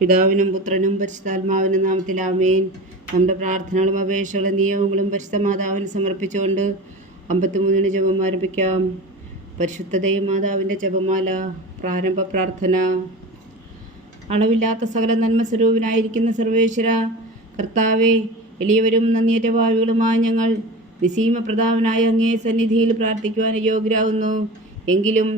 പിതാവിനും പുത്രനും പരിശുദ്ധാത്മാവിനും നാമത്തിൽ ആമേൻ. നമ്മുടെ പ്രാർത്ഥനകളും അപേക്ഷകളും നിയമങ്ങളും പരിശുദ്ധ മാതാവിന് സമർപ്പിച്ചുകൊണ്ട് അമ്പത്തിമൂന്നിന് ജപം ആരംഭിക്കാം. പരിശുദ്ധതയും മാതാവിന്റെ ജപമാല പ്രാരംഭ പ്രാർത്ഥന. അളവില്ലാത്ത സകല നന്മ സ്വരൂപനായിരിക്കുന്ന സർവേശ്വര കർത്താവെ എളിയവരും നന്ദിയേറ്റ ഭാവികളുമായ ഞങ്ങൾ നിസീമ പ്രതാപനായ അങ്ങേ സന്നിധിയിൽ പ്രാർത്ഥിക്കുവാൻ യോഗ്യരാകുന്നു. എങ്കിലും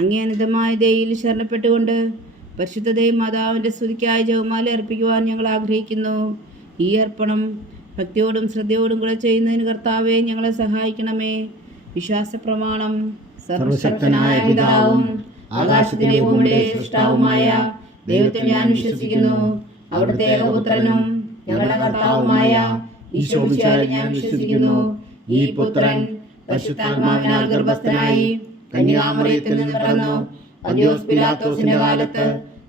അങ്ങേ അനന്തമായ ദയയിൽ ശരണപ്പെട്ടുകൊണ്ട് പരിശുദ്ധതയും മാതാവിന്റെ സ്തുതിക്കായ ജവമാല അർപ്പിക്കുവാൻ ഞങ്ങൾ ആഗ്രഹിക്കുന്നു. ഈ അർപ്പണം ഭക്തിയോടും ശ്രദ്ധയോടും കൂടെ ചെയ്യുന്നതിന് കർത്താവെ ഞങ്ങളെ സഹായിക്കണമേ. വിശ്വാസ പ്രമാണം സർവശക്തനായ പിതാവും ആകാശത്തിലെ ഭൂമിയുടെ സൃഷ്ടാവുമായ ദൈവത്തെ ഞാൻ വിശ്വസിക്കുന്നു. അവിടുത്തെ ഏകപുത്രനും ഞങ്ങളുടെ കർത്താവുമായ ഈശോമിശിഹായിൽ ഞാൻ വിശ്വസിക്കുന്നു. ഈ പുത്രൻ പരിശുദ്ധാത്മാവിനാൽ ഗർഭസ്ഥനായി കന്യാമറിയത്തിൽ നിന്ന് പിറന്നു. അദ്യോസ് പിലാത്തോസിന്റെ കാലത്ത്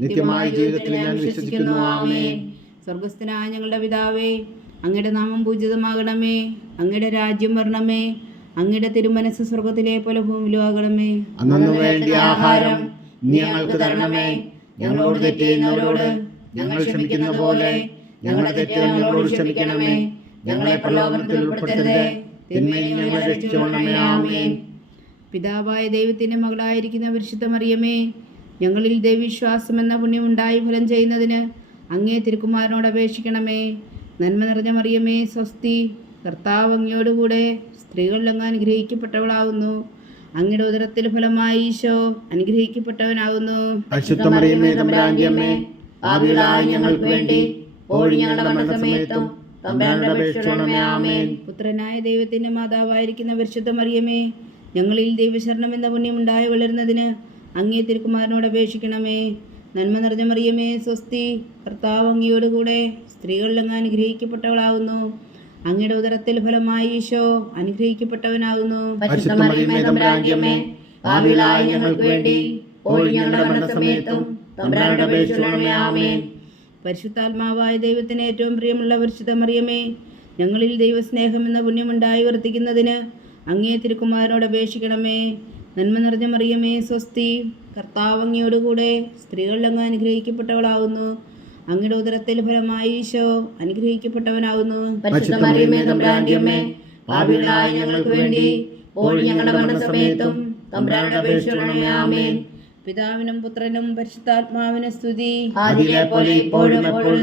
നിത്യമായ ജീവിതത്തിൽ ഞാൻ വിശ്വസിക്കുന്നു. ആമേൻ. സ്വർഗസ്ഥനായ ഞങ്ങളുടെ പിതാവേ അങ്ങയുടെ നാമം പൂജിതമാകണമേ. അങ്ങയുടെ രാജ്യം വരണമേ. അങ്ങയുടെ തിരുമനസ് സ്വർഗത്തിലെ പോലെ ഭൂമിയിലും ആകണമേ. അന്നു വേണ്ടി ആഹാരം ഞങ്ങൾക്ക് തരണമേ. ഞങ്ങളോട് തെറ്റ് ചെയ്യുന്നവരോട് ഞങ്ങൾ ക്ഷമിക്കുന്ന പോലെ ഞങ്ങളുടെ തെറ്റുകൾ ഞങ്ങളോട് ക്ഷമിക്കണമേ. ഞങ്ങളെ പ്രലോഭനത്തിൽ ഉൾപ്പെടുത്തരുത്. തിന്മയിൽ ഞങ്ങളെ രക്ഷിച്ചുകൊള്ളണമേ. ആമേൻ. പിതാവായ ദൈവത്തിന്റെ മകളായിരിക്കുന്ന പരിശുദ്ധ മറിയമേ ഞങ്ങളിൽ ദൈവവിശ്വാസം എന്ന പുണ്യം ഉണ്ടായി ഫലം ചെയ്യുന്നതിന് അങ്ങേ തിരുക്കുമാരനോട് അപേക്ഷിക്കണമേ. നന്മ നിറഞ്ഞ മറിയമേ സ്വസ്തി. കർത്താവ് അങ്ങയോടുകൂടെ സ്ത്രീകളിൽ അങ്ങ് അനുഗ്രഹിക്കപ്പെട്ടവളാകുന്നു അങ്ങയുടെ ഉദരത്തിൽ ഫലമായി ഈശോ അനുഗ്രഹിക്കപ്പെട്ടവനാകുന്നു ഞങ്ങൾക്ക് വേണ്ടി പുത്രനായ ദൈവത്തിന്റെ മാതാവായിരിക്കുന്ന പരിശുദ്ധ മറിയമേ ഞങ്ങളിൽ ദൈവശരണം എന്ന പുണ്യം ഉണ്ടായി വളരുന്നതിന് അങ്ങേ തിരുക്കുമാരനോട് അപേക്ഷിക്കണമേ. നന്മ നിറഞ്ഞ മറിയമേ സ്വസ്തി. കർത്താവ് അങ്ങയോടുകൂടെ സ്ത്രീകളിൽ അങ്ങ് അനുഗ്രഹിക്കപ്പെട്ടവളാകുന്നു. അങ്ങയുടെ ഉദരത്തിൽ ഫലമായി ഈശോ അനുഗ്രഹിക്കപ്പെട്ടവനാകുന്നു. ഞങ്ങൾക്ക് വേണ്ടി പരിശുദ്ധാത്മാവായ ദൈവത്തിന് ഏറ്റവും പ്രിയമുള്ള പരിശുദ്ധ മറിയമേ ഞങ്ങളിൽ ദൈവസ്നേഹം എന്ന പുണ്യമുണ്ടായി വർത്തിക്കുന്നതിന് അങ്ങേ തിരുക്കുമാരനോട് അപേക്ഷിക്കണമേ. നന്മ നിറഞ്ഞ മറിയമേ സ്വസ്തി. കർത്താവ് അങ്ങയോടുകൂടെ സ്ത്രീകളിൽ അങ്ങ് അനുഗ്രഹിക്കപ്പെട്ടവളാകുന്നു അങ്ങയുടെ ഉദരത്തിൽ ഫലമായി ഈശോ അമ്മേ ഞങ്ങൾക്ക് വേണ്ടി ഞങ്ങളുടെ മരണസമയത്തും പിതാവിനും പുത്രനും പരിശുദ്ധാത്മാവിനും സ്തുതി. ദുഃഖത്തിന്റെ പോലെ ഇപ്പോഴും എപ്പോഴും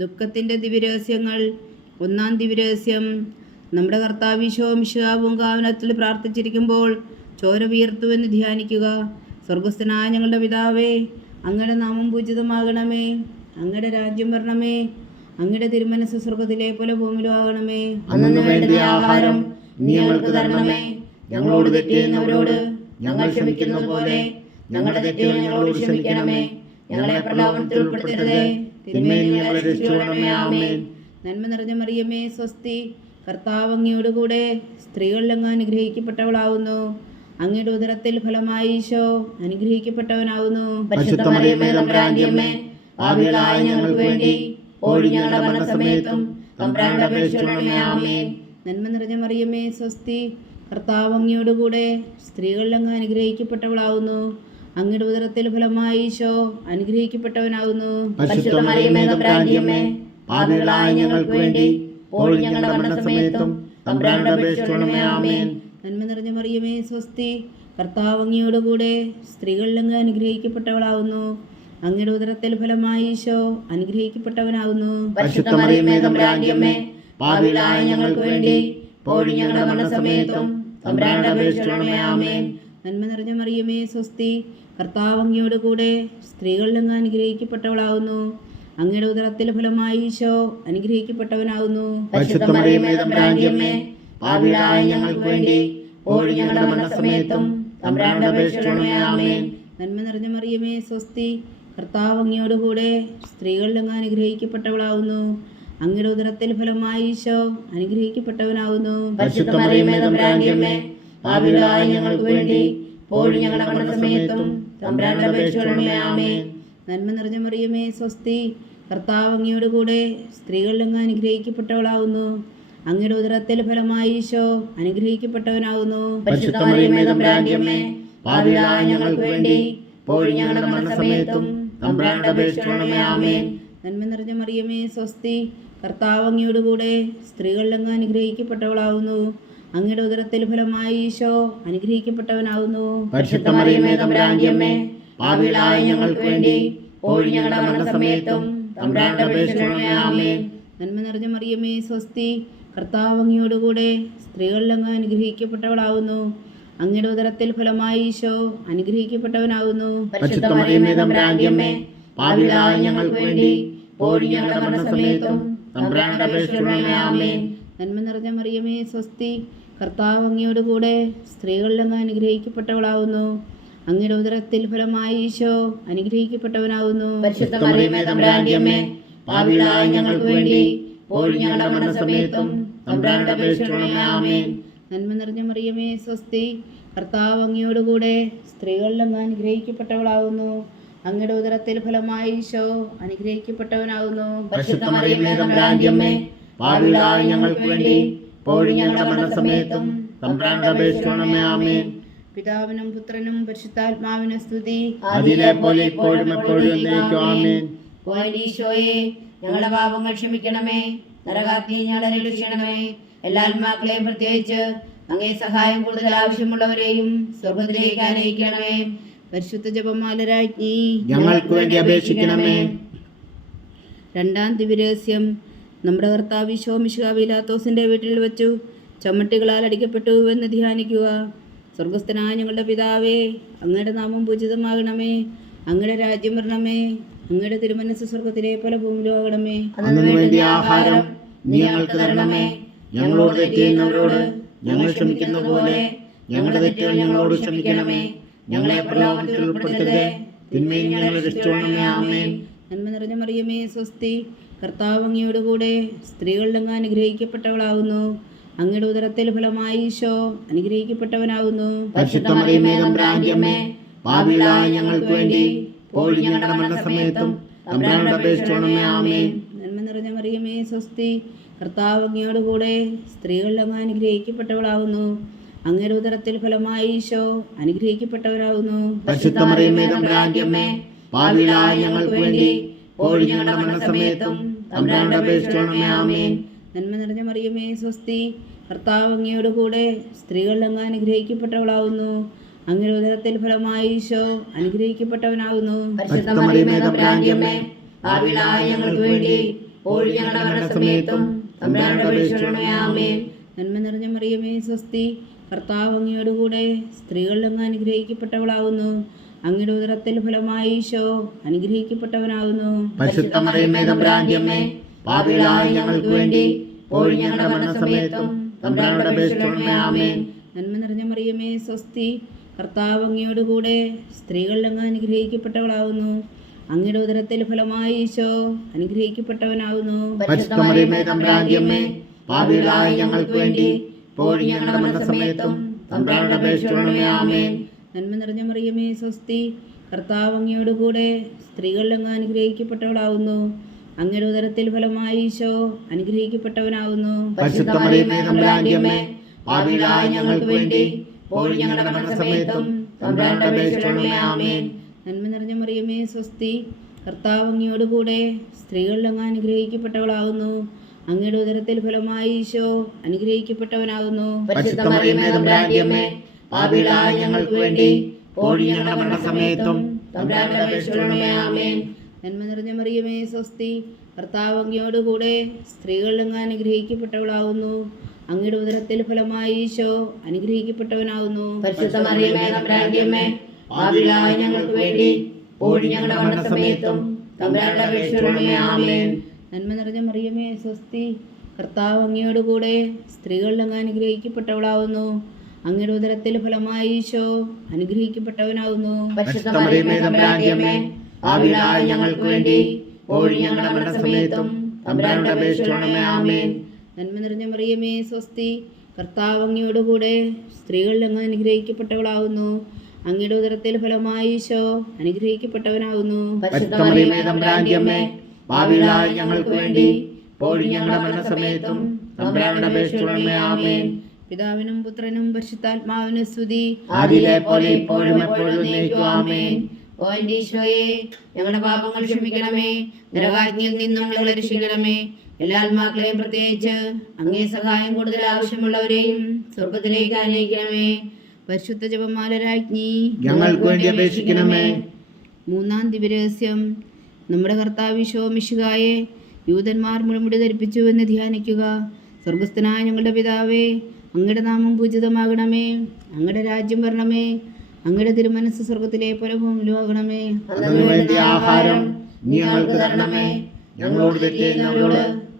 ദുഃഖത്തിന്റെ ദിവ്യരഹസ്യങ്ങൾ ഒന്നാം ദിവ്യരഹസ്യം നമ്മുടെ കർത്താവ് ഈശോ മിശുഹാവും കാവനത്തിൽ പ്രാർത്ഥിച്ചിരിക്കുമ്പോൾ ചോര വീർത്തുവെന്ന് ധ്യാനിക്കുക. സ്വർഗസ്ഥനായ ഞങ്ങളുടെ പിതാവേ അങ്ങയുടെ നാമം പൂജിതമാകണമേ. അങ്ങയുടെ രാജ്യം വരണമേ. അങ്ങയുടെ തിരുമനസ് സ്വർഗത്തിലെ പോലെ ഭൂമിയിലും ആകണമേ. അന്നു വേണ്ടിയ ആഹാരം നീ ഞങ്ങൾക്ക് തരണമേ. ഞങ്ങളോട് തെറ്റ് ചെയ്യുന്നവരോട് ഞങ്ങൾ ക്ഷമിക്കുന്ന പോലെ ഞങ്ങളുടെ തെറ്റുകൾ ഞങ്ങളോട് ക്ഷമിക്കണമേ. ഞങ്ങളെ പ്രലോഭനത്തിൽ ഉൾപ്പെടുത്തരുതേ. തിന്മയിൽ ഞങ്ങളെ രക്ഷിച്ചുകൊള്ളണമേ. ആമേൻ. നന്മ നിറഞ്ഞ മറിയമേ സ്വസ്തി. കർത്താവ് കൂടെ സ്ത്രീകളിൽ അങ്ങ് അനുഗ്രഹിക്കപ്പെട്ടവളാവുന്നു. അങ്ങയുടെ ഉദരത്തിൽ ഫലമായി ഈശോ അനുഗ്രഹിക്കപ്പെട്ടവനാവുന്നു. ഞങ്ങൾക്ക് വേണ്ടി ഓടി ഞങ്ങളുടെ മരണസമയത്തും നന്മ നിറഞ്ഞ മറിയമ്മേ സ്വസ്തി കർത്താവ് അങ്ങയോടുകൂടെ സ്ത്രീകളിലങ്ങ് അനുഗ്രഹിക്കപ്പെട്ടവളാവുന്നു. അങ്ങയുടെ ഉദരത്തിൽ ഫലമായി ഈശോ അനുഗ്രഹിക്കപ്പെട്ടവനാവുന്നു. പാപികളായ ഞങ്ങൾക്ക് വേണ്ടി ഓടി ഞങ്ങളുടെ മരണസമയത്തും തമ്പുരാന്റെ അപേക്ഷിച്ചോണമേ ആമേൻ. നന്മ നിറഞ്ഞ മറിയമേ സ്വസ്തി. കർത്താവ് അങ്ങയോടുകൂടെ സ്ത്രീകളിൽ അങ്ങ് അനുഗ്രഹിക്കപ്പെട്ടവളാവുന്നു. അങ്ങയുടെ ഉദരത്തിൽ ഫലമായി ഈശോ അനുഗ്രഹിക്കപ്പെട്ടവനാവുന്നു. പാപികളായ ഞങ്ങൾക്ക് വേണ്ടി ഓടി ഞങ്ങളുടെ മരണസമയത്തും തമ്പുരാന്റെ അപേക്ഷിച്ചോണമേ ആമേൻ. നന്മ നിറഞ്ഞ മറിയമേ സ്വസ്തി. കർത്താവ് സ്ത്രീകളിലങ്ങ് സ്ത്രീകളിൽ അങ്ങ് അനുഗ്രഹിക്കപ്പെട്ടവളാവുന്നു. അങ്ങയുടെ ഉദരത്തിൽ ഫലമായി ഈശോ അനുഗ്രഹിക്കപ്പെട്ടവനാകുന്നു ഞങ്ങൾക്ക് വേണ്ടി ഞങ്ങളുടെ മരണസമയത്തും നന്മ നിറഞ്ഞ മറിയമേ സ്വസ്തി കർത്താവ് അങ്ങയോടുകൂടെ സ്ത്രീകളിൽ അങ്ങ് അനുഗ്രഹിക്കപ്പെട്ടവളാവുന്നു. അങ്ങയുടെ ഉദരത്തിൽ ഫലമായി ഈശോ അനുഗ്രഹിക്കപ്പെട്ടവനാവുന്നു. പാപികളായ ഞങ്ങൾക്ക് വേണ്ടി ഞങ്ങളുടെ മരണസമയത്തും തമ്പുരാന്റെ അപേക്ഷ നന്മ നിറഞ്ഞ മറിയമേ സ്വസ്തി. കർത്താവ് അങ്ങയോടുകൂടെ സ്ത്രീകളിൽ അങ്ങ് അനുഗ്രഹിക്കപ്പെട്ടവളാവുന്നു. അങ്ങയുടെ ഉദരത്തിൽ ഫലമായി ഈശോ അനുഗ്രഹിക്കപ്പെട്ടവനാകുന്നു ഞങ്ങൾക്ക് വേണ്ടി ഞങ്ങളുടെ മരണസമയത്തും നന്മ നിറഞ്ഞ മറിയമേ സ്വസ്തി. കർത്താവ് അങ്ങയോടുകൂടെ സ്ത്രീകളിൽ അങ്ങ് അനുഗ്രഹിക്കപ്പെട്ടവളാവുന്നു. അങ്ങയുടെ ഉദരത്തിൽ ഫലമായി ഈശോ അനുഗ്രഹിക്കപ്പെട്ടവനാകുന്നു പരിശുദ്ധ മറിയമേ തമ്പുരാന്റെ അമ്മേ പാപികളായ ഞങ്ങൾക്ക് വേണ്ടി ഓഴി ഞങ്ങളുടെ മരണസമയത്തും തമ്പുരാന്റെ നന്മ നിറഞ്ഞ മറിയമേ സ്വസ്തി കർത്താവ് അങ്ങയോടുകൂടെ സ്ത്രീകളിൽ അങ്ങ് അനുഗ്രഹിക്കപ്പെട്ടവളാവുന്നു. അങ്ങയുടെ ഉദരത്തിൽ ഫലമായി ഈശോ അനുഗ്രഹിക്കപ്പെട്ടവനാവുന്നു. പാപികളായ ഞങ്ങൾക്ക് വേണ്ടി ഞങ്ങളുടെ മരണസമയത്തും തമ്പുരാന്റെ നന്മ നിറഞ്ഞ മറിയമേ സ്വസ്തി കർത്താവ് അങ്ങയോടുകൂടെ സ്ത്രീകളിൽ അങ്ങ് അനുഗ്രഹിക്കപ്പെട്ടവളാവുന്നു. അങ്ങയുടെ ഉദരത്തിൽ ഫലമായി ഈശോ അനുഗ്രഹിക്കപ്പെട്ടവനാകുന്നു പരിശുദ്ധ മറിയമേ തമ്പുരാന്റെ അമ്മേ പാപികളായ ഞങ്ങൾക്ക് വേണ്ടി ഇപ്പോഴും ഞങ്ങളുടെ മരണസമയത്തും തമ്പുരാന്റെ അപേക്ഷകളുടെ ആമേൻ. നന്മ നിറഞ്ഞ മറിയമേ സ്വസ്തി കർത്താവ് അങ്ങയോടുകൂടെ സ്ത്രീകളിൽ അനുഗ്രഹിക്കപ്പെട്ടവളാകുന്നു അനുഗ്രഹിക്കപ്പെട്ടവളാവുന്നു. അങ്ങയുടെ ഉദരത്തിൽ ഫലമായി ഈശോ അനുഗ്രഹിക്കപ്പെട്ടവനാകുന്നു പരിശുദ്ധ മറിയമേ തമ്പുരാന്റെ അമ്മേ പാപികളായ ഞങ്ങൾക്ക് വേണ്ടി ഇപ്പോഴും ഞങ്ങളുടെ മരണസമയത്തും തമ്പുരാന്റെ അപേക്ഷകളുടെ ആമേൻ. പിതാവിനും പുത്രനും പരിശുദ്ധാത്മാവിനും സ്തുതി. അതിലെ പോലെ ഇപ്പോഴും എപ്പോഴും എന്നേക്കും ആമേൻ. ഈശോയെ ഞങ്ങളുടെ പാപങ്ങൾ ക്ഷമിക്കണമേ. നരകാഗ്നി ഞങ്ങളെ രക്ഷിക്കണമേ എല്ലാ ആത്മാക്കളെയും പ്രത്യേകിച്ച് അങ്ങേ സഹായം കൂടുതൽ ആവശ്യമുള്ളവരെയും സ്വർഗത്തിലേക്ക് ആനയിക്കണമേ. പരിശുദ്ധ ജപമാലരാജ്ഞി ഞങ്ങൾക്ക് വേണ്ടി അപേക്ഷിക്കണമേ. രണ്ടാം ദിവ്യരഹസ്യം. നമ്മുടെ കർത്താവ് ശോമിഷാവിലാത്തോസിന്റെ വീട്ടിൽ വെച്ചു ചമ്മട്ടികളാൽ അടിക്കപ്പെട്ടു എന്ന് ധ്യാനിക്കുക. സ്വർഗസ്ഥനായ ഞങ്ങളുടെ പിതാവേ അങ്ങയുടെ നാമം പൂജിതമാകണമേ അങ്ങയുടെ രാജ്യം വരണമേ അങ്ങയുടെ തിരുമനസ് സ്വർഗത്തിലെ പല ഭൂമിയിലും ആകണമേ ആഹാരം നീ ഞങ്ങൾക്ക് തരണമേ. ഞങ്ങളോട് തെറ്റിയുന്നവരോട് ഞങ്ങൾ ക്ഷമിക്കുന്ന പോലെ ഞങ്ങളുടെ തെറ്റുകൾ ഞങ്ങളോട് ക്ഷമിക്കണമേ. ഞങ്ങളെ പ്രലോഭനത്തിൽ ഉൾപ്പെടുത്തരുതേ. തിന്മയിൽ ഞങ്ങളെ രക്ഷിച്ചോണമേ ആമേൻ. നന്മ നിറഞ്ഞ മറിയമേ സ്വസ്തി. കർത്താവ് അങ്ങയോടുകൂടെ സ്ത്രീകളിൽ അങ്ങ് അനുഗ്രഹിക്കപ്പെട്ടവളാവുന്നു. അങ്ങയുടെ ഉദരത്തിൽ ഫലമായി ഈശോ അനുഗ്രഹിക്കപ്പെട്ടവനാകുന്നു ഞങ്ങൾക്ക് വേണ്ടി ഞങ്ങളുടെ അപേക്ഷിച്ചോണമേ നന്മ നിറഞ്ഞ മറിയമേ സ്വസ്തി കർത്താവ് അങ്ങയോടുകൂടെ സ്ത്രീകളിൽ അങ്ങ് അനുഗ്രഹിക്കപ്പെട്ടവളാവുന്നു. അങ്ങയുടെ ഉദരത്തിൽ ഫലമായി ഈശോ അനുഗ്രഹിക്കപ്പെട്ടവരാകുന്നു ഞങ്ങൾക്ക് വേണ്ടി ഞങ്ങളുടെ മരണസമയത്തും തമ്പുരാനോട് അപേക്ഷിച്ചോണമേ ആമേൻ. നന്മ നിറഞ്ഞ മറിയമേ സ്വസ്തി. കർത്താവ് അങ്ങയോടുകൂടെ സ്ത്രീകളിൽ അങ്ങ് അനുഗ്രഹിക്കപ്പെട്ടവളാവുന്നു. അങ്ങയുടെ ഉദരത്തിൽ ഫലമായി ഈശോ അനുഗ്രഹിക്കപ്പെട്ടവനാകുന്നു ഞങ്ങൾക്ക് വേണ്ടി നന്മ നിറഞ്ഞ മറിയമേ സ്വസ്തി. കർത്താവ് അങ്ങയോടുകൂടെ സ്ത്രീകളിൽ അങ്ങ് അനുഗ്രഹിക്കപ്പെട്ടവളാവുന്നു. അങ്ങയുടെ ഉദരത്തിൽ ഫലമായി ഈശോ അനുഗ്രഹിക്കപ്പെട്ടവനാകുന്നു ഞങ്ങൾക്ക് വേണ്ടി ഞങ്ങളുടെ മരണസമയത്തും തമ്പുരാനോട് ആമേൻ. നന്മ നിറഞ്ഞ മറിയമേ സ്വസ്തി. കർത്താവ് അങ്ങയോടുകൂടെ സ്ത്രീകളിൽ അങ്ങ് അനുഗ്രഹിക്കപ്പെട്ടവളാവുന്നു. അങ്ങയുടെ ഉദരത്തിൽ ഫലമായി ഈശോ അനുഗ്രഹിക്കപ്പെട്ടവനാവുന്നു. പാപികളായ ഞങ്ങൾക്ക് വേണ്ടി ഞങ്ങളുടെ മരണസമയത്തും തമ്പുരാനോട് അപേക്ഷിച്ചോണമേ ആമേൻ. നന്മ നിറഞ്ഞ മറിയമേ സ്വസ്തി. കർത്താവ് അങ്ങയോടുകൂടെ സ്ത്രീകളിൽ അങ്ങ് അനുഗ്രഹിക്കപ്പെട്ടവളാവുന്നു. അങ്ങയുടെ ഉദരത്തിൽ ഫലമായി ഈശോ അനുഗ്രഹിക്കപ്പെട്ടവനാവുന്നു. ഞങ്ങൾക്ക് വേണ്ടി ഞങ്ങളുടെ മരണസമയത്തും നന്മ നിറഞ്ഞ മറിയമേ സ്വസ്തി. കർത്താവ് അങ്ങയോടുകൂടെ സ്ത്രീകളിൽ അങ്ങ് അനുഗ്രഹിക്കപ്പെട്ടവളാവുന്നു. അങ്ങയുടെ ഉദരത്തിൽ ഫലമായി ഈശോ അനുഗ്രഹിക്കപ്പെട്ടവനാകുന്നു ഞങ്ങൾക്ക് വേണ്ടി ഞങ്ങളുടെ മരണസമയത്തും നന്മ നിറഞ്ഞ മറിയമേ സ്വസ്തി. കർത്താവ് അങ്ങയോടുകൂടെ സ്ത്രീകളിൽ അങ്ങ് അനുഗ്രഹിക്കപ്പെട്ടവളാവുന്നു. അങ്ങയുടെ ഉദരത്തിൽ ഫലമായി ഈശോ അനുഗ്രഹിക്കപ്പെട്ടവനാവുന്നു. പരിശുദ്ധ മറിയമേ ഞങ്ങൾക്ക് വേണ്ടി ഞങ്ങളുടെ ആമേൻ. നന്മ നിറഞ്ഞ മറിയമേ സ്വസ്തി. കർത്താവ് അങ്ങയോടുകൂടെ സ്ത്രീകളിൽ അങ്ങ് അനുഗ്രഹിക്കപ്പെട്ടവളാവുന്നു. അങ്ങയുടെ ഉദരത്തിൽ ഫലമായി ഈശോ അനുഗ്രഹിക്കപ്പെട്ടവനാവുന്നു. പരിശുദ്ധ മറിയമേ തമ്പുരാന്റെ ഭാവിയിലായ ഞങ്ങൾക്ക് വേണ്ടി ഓഴി ഞങ്ങളുടെ മരണസമയത്തും തമ്പുരാനോട് അപേക്ഷിക്കണമേ ആമേൻ. നന്മ നിറഞ്ഞ മറിയമേ സ്വസ്തി. കർത്താവ് അങ്ങയോടുകൂടെ സ്ത്രീകളിൽ അങ്ങ് അനുഗ്രഹിക്കപ്പെട്ടവളാവുന്നു. അങ്ങയുടെ ഉദരത്തിൽ ഫലമായി ഈശോ അനുഗ്രഹിക്കപ്പെട്ടവനാവുന്നു. ഞങ്ങൾക്ക് വേണ്ടി ഞങ്ങളുടെ മരണസമയത്തും തമ്പുരാനോട് അപേക്ഷിക്കണമേ ആമേൻ. പിതാവിനും പുത്രനും പരിശുദ്ധാത്മാവിനും സ്തുതി. ആദിയിലെ പോലെ ഇപ്പോഴും എപ്പോഴും ആമേൻ. ഓ എന്റെ ഈശോയെ ഞങ്ങളുടെ പാപങ്ങൾ ക്ഷമിക്കണമേ. നരകാജ്ഞയിൽ നിന്നും ഞങ്ങളെ രക്ഷിക്കണമേ. എല്ലാ ആത്മാക്കളെയും പ്രത്യേകിച്ച് അങ്ങേ സഹായം കൂടുതൽ ആവശ്യമുള്ളവരെയും സ്വർഗത്തിലേക്ക് ആനയിക്കണമേ പരിശുദ്ധ ജപമാലരാജ്ഞി ഞങ്ങൾക്ക് വേണ്ടി അപേക്ഷിക്കണമേ. മൂന്നാം ദിവരഹസ്യം നമ്മുടെ കർത്താവ് ശോമിഷുകായെ യൂതന്മാർ മുഴുമുടി ധരിപ്പിച്ചു എന്ന് ധ്യാനിക്കുക. സ്വർഗസ്ഥനായ ഞങ്ങളുടെ പിതാവേ അങ്ങയുടെ നാമം പൂജിതമാകണമേ. അങ്ങയുടെ രാജ്യം വരണമേ. അങ്ങയുടെ തിരുമനസ് സ്വർഗത്തിലെ പോലെ ലോകണമേ. ആഹാരം ഞങ്ങൾക്ക് തരണമേ. ഞങ്ങളോട് തെറ്റ്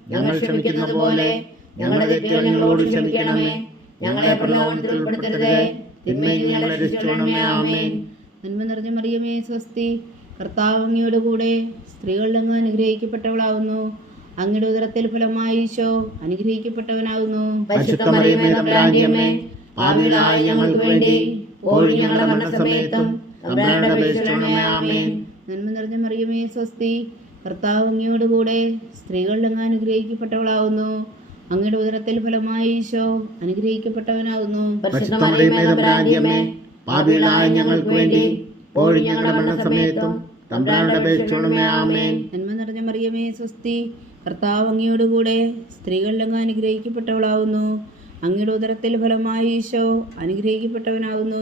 ഞങ്ങൾ ക്ഷമിക്കുന്നത് പോലെ ഞങ്ങളുടെ തെറ്റുകൾ ഞങ്ങളോട് ക്ഷമിക്കണമേ. ഞങ്ങളെ പ്രലോഭനത്തിൽ ഉൾപ്പെടുത്തരുതേ. തിന്മയിൽ ഞങ്ങളെ രക്ഷിക്കണമേ ആമേൻ. നന്മ നിറഞ്ഞ മറിയമേ സ്വസ്തി. കർത്താവ് അങ്ങയുടെ കൂടെ സ്ത്രീകളിൽ അങ്ങ് അനുഗ്രഹിക്കപ്പെട്ടവളാവുന്നു. അങ്ങയുടെ ഉദരത്തിൽ ഫലമായി ഈശോ അനുഗ്രഹിക്കപ്പെട്ടവനാകുന്നു ഞങ്ങൾക്ക് വേണ്ടി ഇപ്പോഴും ഞങ്ങളുടെ മരണസമയത്തും തമ്പുരാനോട് അപേക്ഷിക്കണമേ ആമേൻ. നന്മ നിറഞ്ഞ മറിയമേ സ്വസ്തി. കർത്താവ് അങ്ങയോട് കൂടെ സ്ത്രീകളിൽ അങ്ങ് അനുഗ്രഹിക്കപ്പെട്ടവളാവുന്നു. അങ്ങയുടെ ഉദരത്തിൽ ഫലമായി ഈശോ അനുഗ്രഹിക്കപ്പെട്ടവനാകുന്നു ഞങ്ങൾക്ക് വേണ്ടി ഇപ്പോഴും ഞങ്ങളുടെ മരണസമയത്തും തമ്പുരാനോട് അപേക്ഷിക്കണമേ ആമേൻ. നന്മ നിറഞ്ഞ മറിയമേ സ്വസ്തി. കർത്താവ് അങ്ങ് അനുഗ്രഹിക്കപ്പെട്ടവളാവുന്നു. അങ്ങയുടെ ഉദരത്തിൽ ഫലമായി ഈശോ അനുഗ്രഹിക്കപ്പെട്ടവനാകുന്നു.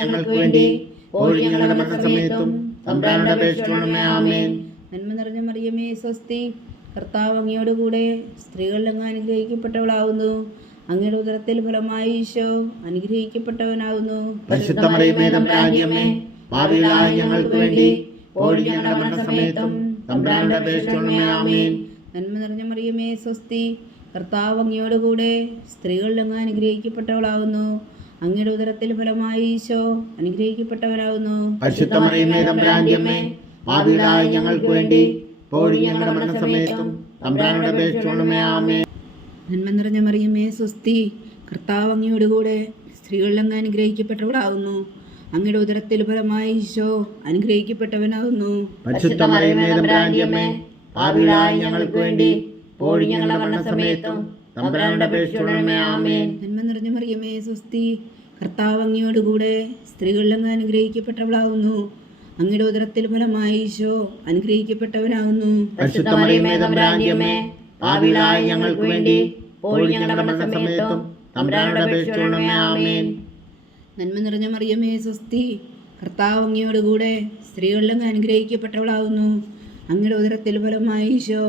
ഞങ്ങൾക്ക് വേണ്ടി ഞങ്ങളുടെ മരണസമയത്തും നന്മ നിറഞ്ഞ മറിയമേ സ്വസ്തി കർത്താവ് അങ്ങയോട് കൂടെ സ്ത്രീകളിൽ അങ്ങ് അനുഗ്രഹിക്കപ്പെട്ടവളാവുന്നു. അങ്ങയുടെ ഉദരത്തിൽ ഫലമായി ഈശോ അനുഗ്രഹിക്കപ്പെട്ടവനാകുന്നു. ഞങ്ങൾക്ക് വേണ്ടി ഞങ്ങളുടെ മരണസമയത്തും തമ്പുരാനോട് അപേക്ഷിക്കണമേ ആമേൻ. നന്മ നിറഞ്ഞ മറിയമേ സ്വസ്തി. കർത്താവ് അങ്ങയോടുകൂടെ സ്ത്രീകളിൽ അങ്ങ് അനുഗ്രഹിക്കപ്പെട്ടവളാകുന്നു അങ്ങയുടെ ഉദരത്തിൽ ഫലമായി ഈശോ അനുഗ്രഹിക്കപ്പെട്ടവരാകുന്നു ഞങ്ങൾക്ക് വേണ്ടി ഞങ്ങളുടെ മരണസമയത്തും നന്മ നിറഞ്ഞ മറിയമേ സ്വസ്തി. കർത്താവ് അങ്ങയോടുകൂടെ സ്ത്രീകളിൽ അങ്ങ് അനുഗ്രഹിക്കപ്പെട്ടവളാകുന്നു അങ്ങയുടെ ഉദരത്തിൽ ഫലമായി ഈശോ അനുഗ്രഹിക്കപ്പെട്ടവനാകുന്നു ഭാവിയിലായ ഞങ്ങൾക്ക് വേണ്ടി പോഴി ഞങ്ങളുടെ മരണസമയത്തും തമ്പുരാനോട് അപേക്ഷിക്കണമേ ആമേൻ. നന്മ നിറഞ്ഞ മറിയമേ കർത്താവ് സ്ത്രീകളിൽ അങ്ങ് അനുഗ്രഹിക്കപ്പെട്ടവളാവുന്നു അങ്ങയുടെ ഉദരത്തിൽ ഫലമായി ഈശോ അനുഗ്രഹിക്കപ്പെട്ടവനാകുന്നു. ഞങ്ങൾക്ക് വേണ്ടി ഇപ്പോഴും ഞങ്ങളുടെ മരണസമയത്തും തമ്പുരാനോട് അപേക്ഷിക്കണമേ ആമേൻ. നന്മ നിറഞ്ഞ മറിയമേ സ്വസ്തി. കർത്താവ് അങ്ങയോടുകൂടെ സ്ത്രീകളിൽ അങ്ങ് അനുഗ്രഹിക്കപ്പെട്ടവളാവുന്നു അങ്ങയുടെ ഉദരത്തിൽ ഫലമായി ഈശോ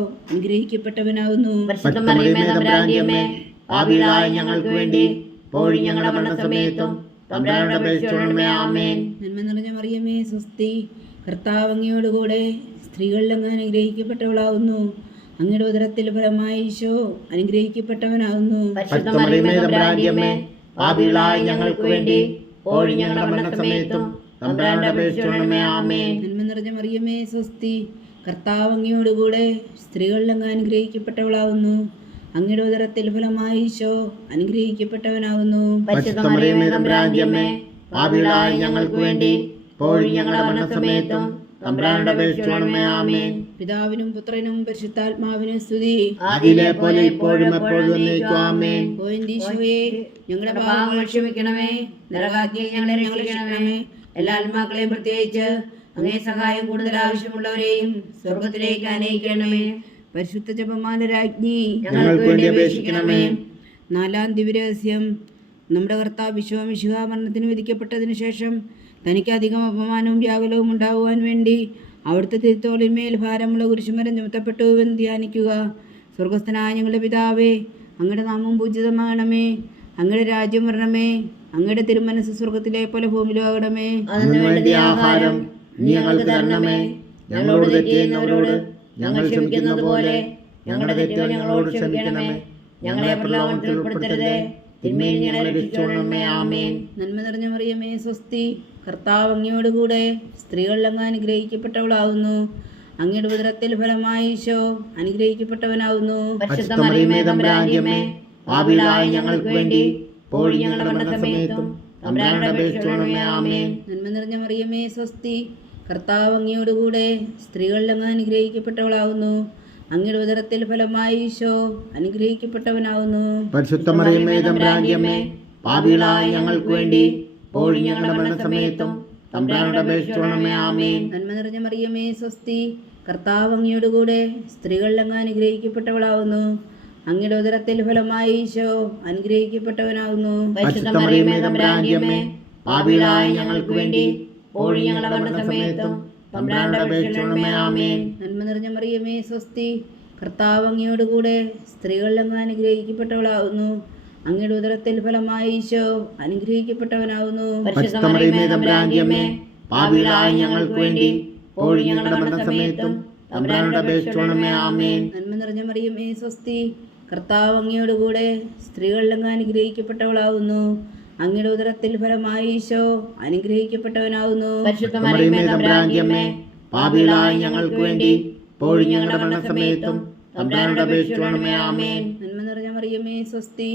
തമ്പുരാന്റെ ഞങ്ങൾക്ക് വേണ്ടി ഞങ്ങളുടെ മരണസമയത്തും നന്മ നിറഞ്ഞ മറിയമേ കർത്താവ് സ്ത്രീകളിൽ അങ്ങ് അനുഗ്രഹിക്കപ്പെട്ടവളാവുന്നു. അങ്ങയുടെ ഉദരത്തിൽ ഫലമായി ഈശോ ഭാവിയിലായ ഞങ്ങൾക്ക് വേണ്ടി ഞങ്ങളുടെ മരണസമയത്തും നന്മ നിറഞ്ഞ മറിയമേ സ്വസ്തി കർത്താവ് അങ്ങയോടുകൂടെ സ്ത്രീകളിൽ അങ്ങ് അനുഗ്രഹിക്കപ്പെട്ടവളാവുന്നു. അങ്ങയുടെ ഉദരത്തിൽ ഫലമായി ഈശോ അനുഗ്രഹിക്കപ്പെട്ടവനാകുന്നു ഞങ്ങൾക്ക് വേണ്ടി ഞങ്ങളുടെ പിതാവിനും പുത്രനും പരിശുദ്ധാത്മാവിനും സ്തുതി. അതിലെ പോലെ ഇപ്പോഴും എപ്പോഴും ഞങ്ങളുടെ പാപങ്ങൾ ക്ഷമിക്കണമേ. നരകാഗ്നിയിൽ ഞങ്ങളെ രക്ഷിക്കണമേ. എല്ലാ ആത്മാക്കളെയും പ്രത്യേകിച്ച് അങ്ങേ സഹായം കൂടുതൽ ആവശ്യമുള്ളവരെയും സ്വർഗത്തിലേക്ക് അനയിക്കണമേ. പരിശുദ്ധ ജപമാല രാജ്ഞി ഞങ്ങൾക്ക് വേണ്ടി അപേക്ഷിക്കണമേ. നാലാം ദിവ്യരഹസ്യം നമ്മുടെ കർത്താവ് വിശ്വാമിശിഹ മരണത്തിന് വിധിക്കപ്പെട്ടതിന് ശേഷം തനിക്ക് അധികം അപമാനവും വ്യാകുലവും ഉണ്ടാകുവാൻ വേണ്ടി അവിടുത്തെ തിരുത്തോളിന്മേൽ ഭാരമുള്ള കുരിശുമരം ചുമത്തപ്പെട്ടുവെന്ന് ധ്യാനിക്കുക. സ്വർഗസ്ഥനായ ഞങ്ങളുടെ പിതാവേ അങ്ങയുടെ നാമം പൂജിതമാകണമേ. അങ്ങയുടെ രാജ്യം വരണമേ. അങ്ങയുടെ തിരുമനസ് സ്വർഗത്തിലെ പോലെ ഭൂമിയിലും ആകണമേ. ആഹാരം നീ ഞങ്ങൾക്ക് തരണമേ. ഞങ്ങളോട് തെറ്റിയെന്നവരോട് ഞങ്ങൾ ക്ഷമിക്കുന്നത് പോലെ ഞങ്ങളുടെ തെറ്റുകൾ ഞങ്ങളോട് ക്ഷമിക്കണമേ. ഞങ്ങളെ പ്രലോഭനത്തിൽ ഉൾപ്പെടുത്തരുതേ. തിന്മയിൽ ഞങ്ങളെ രക്ഷിച്ചോളണമേ ആമേൻ. നന്മ നിറഞ്ഞ മറിയമേ സ്വസ്തി. കർത്താവ് അങ്ങയോടുകൂടെ സ്ത്രീകളിൽ അങ്ങ് അനുഗ്രഹിക്കപ്പെട്ടവളാകുന്നു അങ്ങയുടെ ഉദരത്തിൽ ഫലമായി ഈശോ പാപികളായ ഞങ്ങൾക്ക് വേണ്ടി ഞങ്ങളുടെ മരണസമയത്തും നന്മ നിറഞ്ഞ മറിയമേ സ്വസ്തി. കർത്താവ് അങ്ങയോടുകൂടെ സ്ത്രീകളിൽ അങ്ങ് അനുഗ്രഹിക്കപ്പെട്ടവളാവുന്നു. അങ്ങയുടെ ഉദരത്തിൽ ഫലമായി ഈശോ അനുഗ്രഹിക്കപ്പെട്ടവനാവുന്നു. പരിശുദ്ധ മറിയമേ തമ്പുരാന്റിയമ്മേ പാപികളായ ഞങ്ങൾക്ക് വേണ്ടി ഇപ്പോൾ ഞങ്ങളുടെ മരണസമയത്തും തമ്പുരാനോട് അപേക്ഷിക്കണമേ ആമേൻ. നന്മ നിറഞ്ഞ മറിയമേ സ്വസ്തി. കർത്താവ് അങ്ങയോടുകൂടെ സ്ത്രീകളിൽ അങ്ങ് അനുഗ്രഹിക്കപ്പെട്ടവളാവുന്നു. അങ്ങയുടെ ഉദരത്തിൽ ഫലമായി ഈശോ അനുഗ്രഹിക്കപ്പെട്ടവനാവുന്നു. പരിശുദ്ധ മറിയമേ തമ്പുരാന്റിയമ്മേ പാപികളായ ഞങ്ങൾക്ക് വേണ്ടി ഇപ്പോഴും ഞങ്ങൾ ആമേൻ. നന്മ നിറഞ്ഞ മറിയമേ സ്വസ്തി. കർത്താവ് അങ്ങയോടുകൂടെ സ്ത്രീകളിൽ അങ്ങ് അനുഗ്രഹിക്കപ്പെട്ടവളാവുന്നു. അങ്ങയുടെ ഉദരത്തിൽ ഫലമായി ഈശോ അനുഗ്രഹിക്കപ്പെട്ടവനാവുന്നു. പാപികളായ ഞങ്ങൾക്ക് വേണ്ടി ഇപ്പോഴും ഞങ്ങളുടെ മരണസമയത്തും തമ്പുരാനോട് അപേക്ഷിക്കണമേ ആമേൻ. നന്മ നിറഞ്ഞ മറിയമേ സ്വസ്തി. കർത്താവ് അങ്ങയോടുകൂടെ സ്ത്രീകളിൽ അങ്ങ് അനുഗ്രഹിക്കപ്പെട്ടവളാവുന്നു. അങ്ങയുടെ ഉദരത്തിൽ ഫലമായി ഈശോ അനുഗ്രഹിക്കപ്പെട്ടവനാകുന്നു പരിശുദ്ധ മറിയമേ തമ്പുരാന്റിയമ്മേ പാപികളായ ഞങ്ങൾക്ക് വേണ്ടി ഇപ്പോഴും ഞങ്ങളുടെ മരണസമയത്തും നന്മ നിറഞ്ഞ മറിയമേ സ്വസ്തി.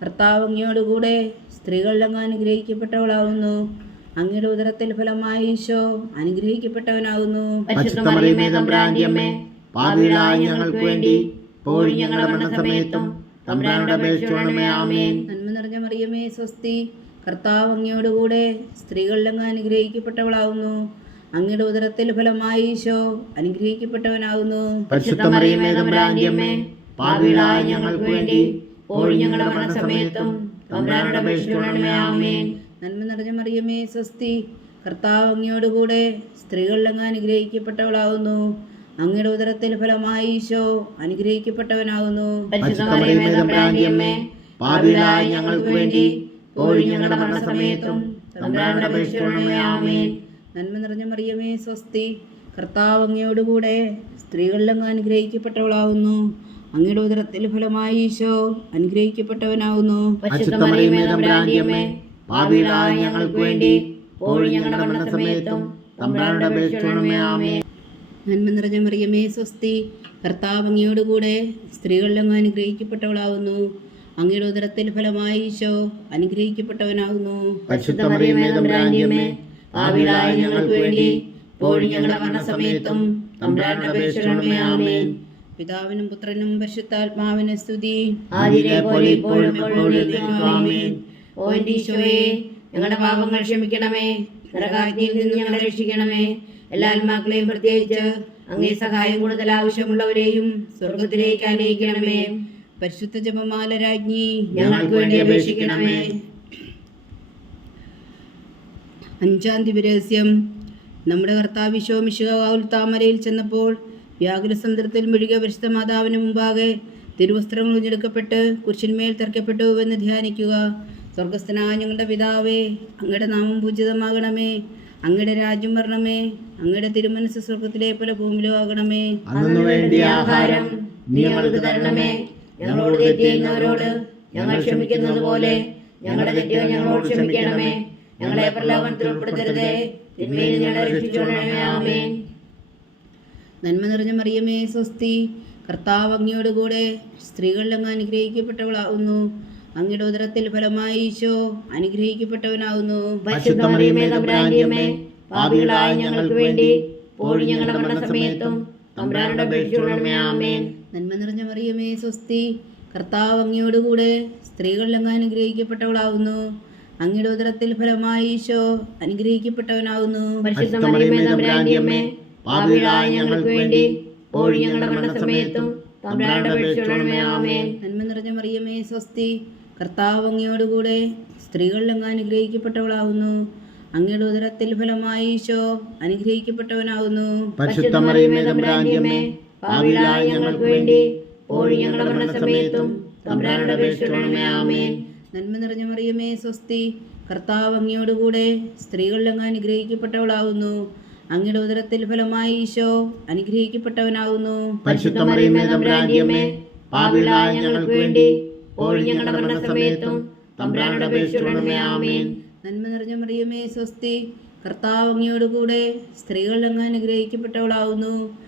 കർത്താവ് അങ്ങയോടുകൂടെ സ്ത്രീകളിൽ അങ്ങ് അനുഗ്രഹിക്കപ്പെട്ടവളാവുന്നു. അങ്ങയുടെ ഉദരത്തിൽ ഫലമായി ഈശോ അനുഗ്രഹിക്കപ്പെട്ടവനാകുന്നു പരിശുദ്ധ മറിയമേ തമ്പുരാന്റിയമ്മേ പാപികളായ ഞങ്ങൾക്ക് വേണ്ടി ഇപ്പോഴും ഞങ്ങളുടെ മരണസമയത്തും നന്മ മറിയമേ സ്വസ്തി. കർത്താവ് അങ്ങയോടുകൂടെ സ്ത്രീകളിലങ്ങ് അനുഗ്രഹിക്കപ്പെട്ടവളാവുന്നു. അങ്ങയുടെ ഉദരത്തിൽ ഫലമായി ഈശോ അനുഗ്രഹിക്കപ്പെട്ടവനാകുന്നു പാപികളായ ഞങ്ങൾക്ക് വേണ്ടി ഞങ്ങളുടെ മരണസമയത്തും നന്മ നിറഞ്ഞ മറിയമേ സ്വസ്തി. കർത്താവ് അങ്ങയോടുകൂടെ സ്ത്രീകളിലങ്ങ് അനുഗ്രഹിക്കപ്പെട്ടവളാകുന്നു അങ്ങയുടെ ഉദരത്തിൽ ഫലമായി ഈശോ അനുഗ്രഹിക്കപ്പെട്ടവനാകുന്നു പാപികളായ ഞങ്ങൾക്ക് വേണ്ടി പോയി ഞങ്ങളുടെ മരണസമയത്തും തമ്പുരാനോട് അപേക്ഷിക്കണമേ ആമേൻ. നന്മ നിറഞ്ഞ മറിയമേ സ്വസ്തി. കർത്താവ് അങ്ങയോടുകൂടെ സ്ത്രീകളിലങ്ങ് അനുഗ്രഹിക്കപ്പെട്ടവളാവുന്നു. അങ്ങയുടെ ഉദരത്തിൽ ഫലമായി ഈശോ അനുഗ്രഹിക്കപ്പെട്ടവനാവുന്നു. പാപികളായ ഞങ്ങൾക്ക് വേണ്ടി ഇപ്പോഴും ഞങ്ങളുടെ മരണസമയത്തും തമ്പുരാനോട് അപേക്ഷിക്കണമേ ആമേൻ. നന്മ നിറഞ്ഞ മറിയമേ സ്വസ്തി. കർത്താവ് അങ്ങയോടുകൂടെ സ്ത്രീകളിലങ്ങ് അനുഗ്രഹിക്കപ്പെട്ടവളാവുന്നു. അങ്ങയുടെ ഉദരത്തിൽ ഫലമായി ഈശോ അനുഗ്രഹിക്കപ്പെട്ടവനാകുന്നു. ഞങ്ങൾക്ക് വേണ്ടി ഞങ്ങളുടെ മരണസമയത്തും പിതാവിനും പുത്രനും പരിശുദ്ധാത്മാവിനും സ്തുതി. ഓ ഈശോയെ ഞങ്ങളുടെ പാപങ്ങൾ ക്ഷമിക്കണമേ. നരകാജ്ഞയിൽ നിന്ന് ഞങ്ങളെ രക്ഷിക്കണമേ. എല്ലാ ആത്മാക്കളെയും പ്രത്യേകിച്ച് അങ്ങേ സഹായം കൂടുതൽ ആവശ്യമുള്ളവരെയും സ്വർഗത്തിലേക്ക് അനയിക്കണമേ പരിശുദ്ധ ജപമാല രാജ്ഞി ഞങ്ങൾക്ക് വേണ്ടി അപേക്ഷിക്കണമേ. അഞ്ചാം ദിവരഹസ്യം നമ്മുടെ കർത്താവ് വിശ്വമിശുകാവുൽ താമരയിൽ ചെന്നപ്പോൾ വ്യാകുലസമുദ്രത്തിൽ മുഴുകിയ പരിശുദ്ധ മാതാവിന് മുമ്പാകെ തിരുവസ്ത്രങ്ങൾ ഉഞ്ഞെടുക്കപ്പെട്ട് കുരിശിന്മേൽ തർക്കപ്പെട്ടുവെന്ന് ധ്യാനിക്കുക. സ്വർഗസ്ഥനായ ഞങ്ങളുടെ പിതാവേ അങ്ങയുടെ നാമം പൂജിതമാകണമേ. അങ്ങയുടെ രാജ്യം വരണമേ. അങ്ങയുടെ തിരുമനസ് സ്വർഗത്തിലെ പോലെ ഭൂമിയിലോ ആകണമേ. ആഹാരം നീ തരണമേ. ഞങ്ങളോട് തെറ്റ് ചെയ്യുന്നവരോട് ഞങ്ങൾ ക്ഷമിക്കുന്നത് പോലെ ഞങ്ങളുടെ തെറ്റുകൾ ഞങ്ങളോട് ക്ഷമിക്കണമേ. ഞങ്ങളെ പ്രലോഭനത്തിൽ ഉൾപ്പെടുത്തരുതേ. തിന്മയിൽ ഞങ്ങളെ രക്ഷിച്ചോളണമേ ആമേൻ. നന്മ നിറഞ്ഞ മറിയമേ സ്വസ്തി. കർത്താവ് അങ്ങയോടുകൂടെ കൂടെ സ്ത്രീകളിലങ്ങ് അനുഗ്രഹിക്കപ്പെട്ടവളാകുന്നു അങ്ങയുടെ ഉദരത്തിൽ ഫലമായി ഈശോ അനുഗ്രഹിക്കപ്പെട്ടവനാകുന്നു പാപികളായ ഞങ്ങൾക്ക് വേണ്ടി ഞങ്ങളുടെ മരണസമയത്തും തമ്പുരാനോട് അപേക്ഷിച്ചോളണമേ ആമേൻ. നന്മ നിറഞ്ഞ മറിയമേ സ്വസ്തി. കർത്താവ് അങ്ങയോടുകൂടെ സ്ത്രീകളിൽ അങ്ങ് അനുഗ്രഹിക്കപ്പെട്ടവളാവുന്നു. അങ്ങയുടെ ഉദരത്തിൽ ഫലമായി ഈശോ അനുഗ്രഹിക്കപ്പെട്ടവനാവുന്നു. പരിശുദ്ധ മറിയമേ തമ്പുരാന്റിയമ്മേ പാപികളായ ഞങ്ങൾക്ക് വേണ്ടി ഞങ്ങളുടെ സമയത്തും നന്മ നിറഞ്ഞ മറിയമേ സ്വസ്തി. കർത്താവ് അങ്ങയോടുകൂടെ സ്ത്രീകളിൽ അങ്ങ് അനുഗ്രഹിക്കപ്പെട്ടവളാവുന്നു. അങ്ങയുടെ ഉദരത്തിൽ ഫലമായി ഈശോ അനുഗ്രഹിക്കപ്പെട്ടവനാവുന്നു. മറിയമേ ഞങ്ങൾക്ക് വേണ്ടി ഇപ്പോഴും ഞങ്ങളുടെ മരണസമയത്തും തമ്പുരാനോട് അപേക്ഷിക്കണമേ. ആമേൻ. നന്മ നിറഞ്ഞ മറിയമേ സ്വസ്തി. കർത്താവ് അങ്ങയോടുകൂടെ സ്ത്രീകളിൽ അങ്ങ് അനുഗ്രഹിക്കപ്പെട്ടവളാവുന്നു. അങ്ങയുടെ ഉദരത്തിൽ ഫലമായി ഈശോ അനുഗ്രഹിക്കപ്പെട്ടവനാകുന്നു പരിശുദ്ധ മറിയമേ തമ്പുരാന്റിയമ്മേ പാപികളായ ഞങ്ങൾക്ക് വേണ്ടി ഇപ്പോഴും ഞങ്ങളുടെ മരണസമയത്തും തമ്പുരാനോട് അപേക്ഷിക്കണമേ. ആമേൻ. നന്മ നിറഞ്ഞ മറിയമേ സ്വസ്തി. കർത്താവ് അങ്ങയോടുകൂടെ സ്ത്രീകളിൽ അങ്ങ് അനുഗ്രഹിക്കപ്പെട്ടവളാവുന്നു.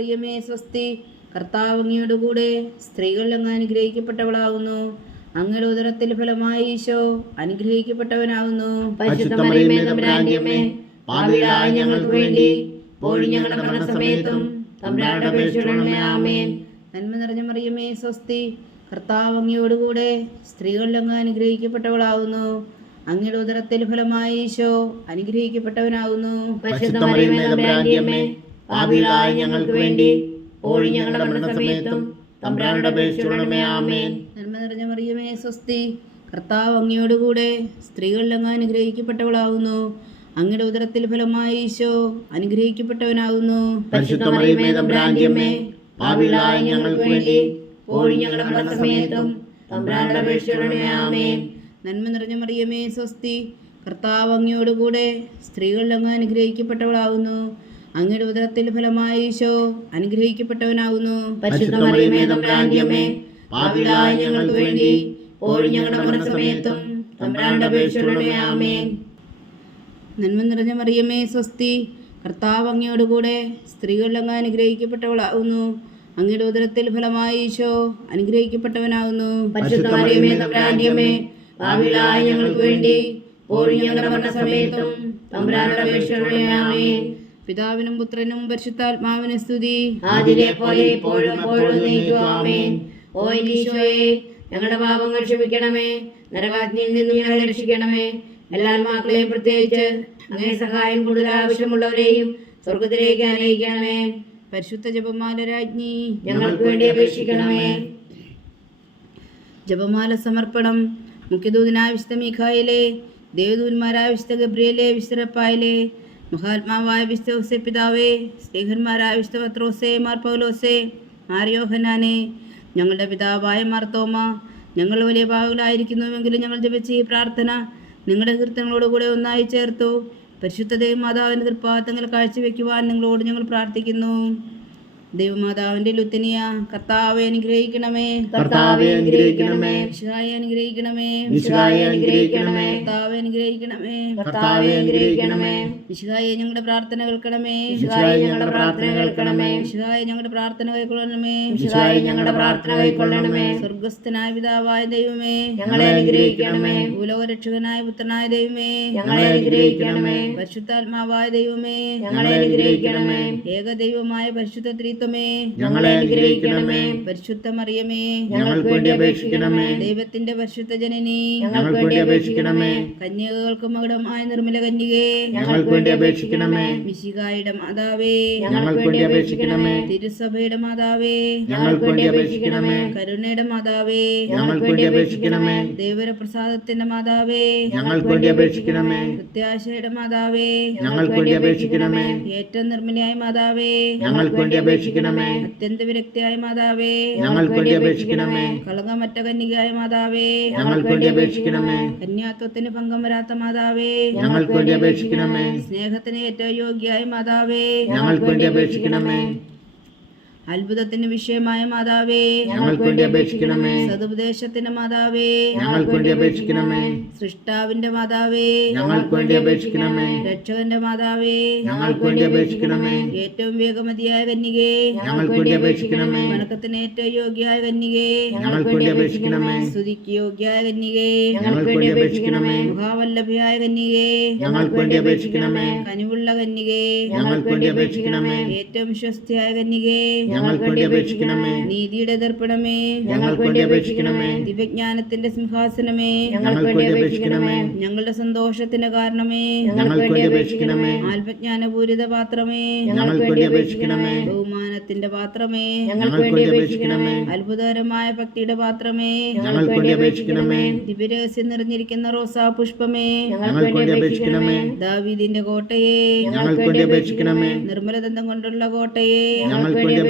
മറിയമേ സ്വസ്തി. കർത്താവ് അങ്ങയോടുകൂടെ സ്ത്രീകൾ അങ്ങ് അനുഗ്രഹിക്കപ്പെട്ടവളാകുന്നു. അങ്ങയുടെ ഉദരത്തിൽ ഫലമായി ഈശോ അനുഗ്രഹിക്കപ്പെട്ടവനാകുന്നു. ഞങ്ങൾക്ക് വേണ്ടി ഞങ്ങളുടെ മരണസമയത്തും നന്മ നിറഞ്ഞ മറിയമേ സ്വസ്തി. കർത്താവ് അങ്ങയോടുകൂടെ സ്ത്രീകളിൽ അങ്ങ് അനുഗ്രഹിക്കപ്പെട്ടവളാകുന്നു. അങ്ങയുടെ ഉദരത്തിൽ ഫലമായി ഈശോ അനുഗ്രഹിക്കപ്പെട്ടവനാവുന്നു പാപികളായ ഞങ്ങൾക്ക് വേണ്ടി ഓഴി ഞങ്ങളുടെ മരണസമയത്തും തമ്പ്രാനുടെ അപേക്ഷിച്ചുകൊള്ളണമേ ആമേൻ. നന്മ നിറഞ്ഞ മറിയമേ സ്വസ്തി. കർത്താവ് അങ്ങയോടുകൂടെ സ്ത്രീകളിൽ അങ്ങ് അനുഗ്രഹിക്കപ്പെട്ടവളാകുന്നു. അങ്ങയുടെ ഉദരത്തിൽ ഫലമായി ഈശോ അനുഗ്രഹിക്കപ്പെട്ടവനാകുന്നു. പരിശുദ്ധ മറിയമേ ഞങ്ങൾക്ക് വേണ്ടി ഇപ്പോഴും ഞങ്ങളുടെ മരണസമയത്തും തമ്പുരാനോട് അപേക്ഷിച്ചുകൊള്ളണമേ ആമേൻ. നന്മ നിറഞ്ഞ മറിയമേ സ്വസ്തി. കർത്താവ് അങ്ങയോടുകൂടെ സ്ത്രീകളിൽ അങ്ങ് അനുഗ്രഹിക്കപ്പെട്ടവളാവുന്നു അങ്ങയുടെ ഉദരത്തിൽ ഫലമായി ഈശോ തമ്പുരാന്റെ പാപികളായ ഞങ്ങൾക്ക് വേണ്ടി ഞങ്ങളുടെ മരണസമയത്തും തമ്പുരാനോട് അപേക്ഷിച്ചുകൊള്ളണമേ ആമേൻ. നന്മ നിറഞ്ഞ മറിയമേ സ്വസ്തി കർത്താവ് അങ്ങയോടുകൂടെ സ്ത്രീകൾ അങ്ങ് അനുഗ്രഹിക്കപ്പെട്ടവളാകുന്നു അങ്ങയുടെ ഉദരത്തിൽ ഫലമായി ഈശോ തമ്പുരാന്റെ പാപികളായ ഞങ്ങൾക്ക് വേണ്ടി ഞങ്ങളുടെ മരണസമയത്തും തമ്പുരാനോട് അപേക്ഷിച്ചുകൊള്ളണമേ ആമേൻ. പിതാവിനും പുത്രനും പരിശുദ്ധാത്മാവിന് സ്തുതി. ആദിലെ പോലെ ഇപ്പോഴും എപ്പോഴും ഓ ഈശോയെ ഞങ്ങളുടെ പാപങ്ങൾ ക്ഷമിക്കണമേ. നരകാഗ്നിയിൽ നിന്ന് ഞങ്ങളെ രക്ഷിക്കണമേ. എല്ലാ ആത്മാക്കളെയും പ്രത്യേകിച്ച് അങ്ങനെ സഹായം കൂടുതൽ ആവശ്യമുള്ളവരെയും സ്വർഗത്തിലേക്ക് അനയിക്കണമേ പരിശുദ്ധ ജപമാല രാജ്ഞി ഞങ്ങൾക്ക് വേണ്ടി അപേക്ഷിക്കണമേ. ജപമാല സമർപ്പണം മുഖ്യദൂതനായ വിശുദ്ധ മീഖായിലെ ദേവദൂന്മാരായ വിശുദ്ധ ഗബ്രിയലെ വിശുദ്ധപ്പായലെ മഹാത്മാവായ വിശ്വസെ പിതാവേ സ്നേഹന്മാരായ വിശ്വപത്രോസേ പത്രോസെ മാർ പൗലോസേ മാറിയോഹനാനെ ഞങ്ങളുടെ പിതാവായ മാർത്തോമ ഞങ്ങൾ വലിയ പാവുകളായിരിക്കുന്നുവെങ്കിലും ഞങ്ങൾ ജപിച്ച ഈ പ്രാർത്ഥന നിങ്ങളുടെ കീർത്തനങ്ങളോടുകൂടെ ഒന്നായി ചേർത്തു. പരിശുദ്ധതയും മാതാവിന്റെ തൃപ്പാദങ്ങൾ കാഴ്ചവെക്കുവാൻ നിങ്ങളോട് ഞങ്ങൾ പ്രാർത്ഥിക്കുന്നു. ദൈവമാതാവിന്റെ ലുത്തിനിയ കർത്താവെ അനുഗ്രഹിക്കണമേ. കർത്താവെ അനുഗ്രഹിക്കണമേ. വിശുദ്ധായ അനുഗ്രഹിക്കണമേ. വിശുദ്ധായെ അനുഗ്രഹിക്കണമേ. കർത്താവെ അനുഗ്രഹിക്കണമേ. കർത്താവെ അനുഗ്രഹിക്കണമേ. വിശുദ്ധായ ഞങ്ങളുടെ പ്രാർത്ഥന കേൾക്കണമേ. വിശുദ്ധായ ഞങ്ങളുടെ പ്രാർത്ഥന കേൾക്കണമേ. വിശുദ്ധായ ഞങ്ങളുടെ പ്രാർത്ഥന കൈക്കൊള്ളണമേ വിശുദ്ധായ ഞങ്ങളുടെ പ്രാർത്ഥന കൈക്കൊള്ളണമേ സ്വർഗസ്ഥനായ പിതാവായ ദൈവമേ. ഞങ്ങളെ അനുഗ്രഹിക്കണമേ. ഭൂലോകരക്ഷകനായ പുത്രനായ ദൈവമേ. ഞങ്ങളെ അനുഗ്രഹിക്കണമേ. പരിശുദ്ധാത്മാവായ ദൈവമേ. ഞങ്ങളെ അനുഗ്രഹിക്കണമേ. ഏകദൈവമായ പരിശുദ്ധ ത്രിത്വമേ ഞങ്ങളെ അനുഗ്രഹിക്കണമേ. പരിശുദ്ധ മറിയമേ ഞങ്ങൾക്ക് വേണ്ടി അപേക്ഷിക്കണമേ. ദൈവത്തിന്റെ പരിശുദ്ധ ജനനി ഞങ്ങൾക്ക് വേണ്ടി അപേക്ഷിക്കണമേ. കന്യകകൾക്ക് മകുടമായ നിർമ്മല കന്യകേ ഞങ്ങൾക്ക് വേണ്ടി അപേക്ഷിക്കണമേ. മിശികായുടെ മാതാവേ ഞങ്ങൾക്ക് വേണ്ടി അപേക്ഷിക്കണമേ. തിരുസഭയുടെ മാതാവേ ഞങ്ങൾക്ക് വേണ്ടി അപേക്ഷിക്കണമേ. കരുണയുടെ മാതാവേ ഞങ്ങൾക്ക് വേണ്ടി അപേക്ഷിക്കണമേ. ദേവരപ്രസാദത്തിന്റെ മാതാവേ ഞങ്ങൾക്ക് വേണ്ടി അപേക്ഷിക്കണമേ. പ്രത്യാശയുടെ മാതാവേ ഞങ്ങൾക്ക് വേണ്ടി അപേക്ഷിക്കണമേ. ഏറ്റവും നിർമ്മലയായ മാതാവേ ഞങ്ങൾക്ക് വേണ്ടി അപേക്ഷിക്കണമേ അത്യന്ത വിരക്തിയായ മാതാവേ ഞങ്ങൾക്ക് വേണ്ടി അപേക്ഷിക്കണമേ. കളങ്കമറ്റ കന്യകയായ മാതാവേ ഞങ്ങൾക്ക് വേണ്ടി അപേക്ഷിക്കണമേ. കന്യാത്വത്തിന് ഭംഗം വരാത്ത മാതാവേ ഞങ്ങൾക്ക് വേണ്ടി അപേക്ഷിക്കണമേ. സ്നേഹത്തിന് ഏറ്റവും യോഗ്യയായ മാതാവേ ഞങ്ങൾക്ക് വേണ്ടി അപേക്ഷിക്കണമേ. അത്ഭുതത്തിന് വിഷയമായ മാതാവേ ഞങ്ങൾക്ക് വേണ്ടി അപേക്ഷിക്കണമേ സതുപദേശത്തിന്റെ മാതാവേ ഞങ്ങൾക്ക് വേണ്ടി അപേക്ഷിക്കണമേ സൃഷ്ടാവിന്റെ മാതാവേ ഞങ്ങൾക്ക് വേണ്ടി അപേക്ഷിക്കണമേ രക്ഷകന്റെ മാതാവേ ഞങ്ങൾക്ക് വേണ്ടി അപേക്ഷിക്കണമേ ഏറ്റവും വേഗമതിയായ കന്യകേ ഞങ്ങൾക്ക് വേണ്ടി അപേക്ഷിക്കണമേ വണക്കത്തിന് ഏറ്റവും യോഗ്യയായ കന്യകേ ഞങ്ങൾക്ക് വേണ്ടി അപേക്ഷിക്കണമേ സ്തുതിക്ക് യോഗ്യയായ കന്യകേ ഞങ്ങൾക്ക് വേണ്ടി അപേക്ഷിക്കണമേ മഹാവല്ലഭയായ കന്യകേ ഞങ്ങൾക്ക് വേണ്ടി അപേക്ഷിക്കണമേ കനിവുള്ള കന്യകേ ഞങ്ങൾക്ക് വേണ്ടി അപേക്ഷിക്കണമേ ഏറ്റവും വിശ്വസ്തയായ കന്യകേ ഞങ്ങൾക്ക് വേണ്ടി അപേക്ഷിക്കണമേ. നീതിയുടെ ദർപ്പണമേ. ഞങ്ങൾക്ക് വേണ്ടി അപേക്ഷിക്കണമേ. ദിവ്യജ്ഞാനത്തിന്റെ സിംഹാസനമേ. ഞങ്ങൾക്ക് വേണ്ടി അപേക്ഷിക്കണമേ. ഞങ്ങളുടെ സന്തോഷത്തിന്റെ കാരണമേ. ഞങ്ങൾക്ക് വേണ്ടി അപേക്ഷിക്കണമേ. ആത്മജ്ഞാനപൂരിത പാത്രമേ. ഞങ്ങൾക്ക് വേണ്ടി അപേക്ഷിക്കണമേ. ബഹുമാനത്തിന്റെ പാത്രമേ. ഞങ്ങൾക്ക് വേണ്ടി അപേക്ഷിക്കണമേ. അത്ഭുതകരമായ ഭക്തിയുടെ പാത്രമേ. ഞങ്ങൾക്ക് വേണ്ടി അപേക്ഷിക്കണമേ. ദിവ്യരഹസ്യം നിറഞ്ഞിരിക്കുന്ന റോസാ പുഷ്പമേ. ഞങ്ങൾക്ക് വേണ്ടി അപേക്ഷിക്കണമേ. ദാവീദിന്റെ കോട്ടയെ. ഞങ്ങൾക്ക് വേണ്ടി അപേക്ഷിക്കണമേ. നിർമ്മലദന്തം കൊണ്ടുള്ള കോട്ടയെ. ഞങ്ങൾക്ക് വേണ്ടി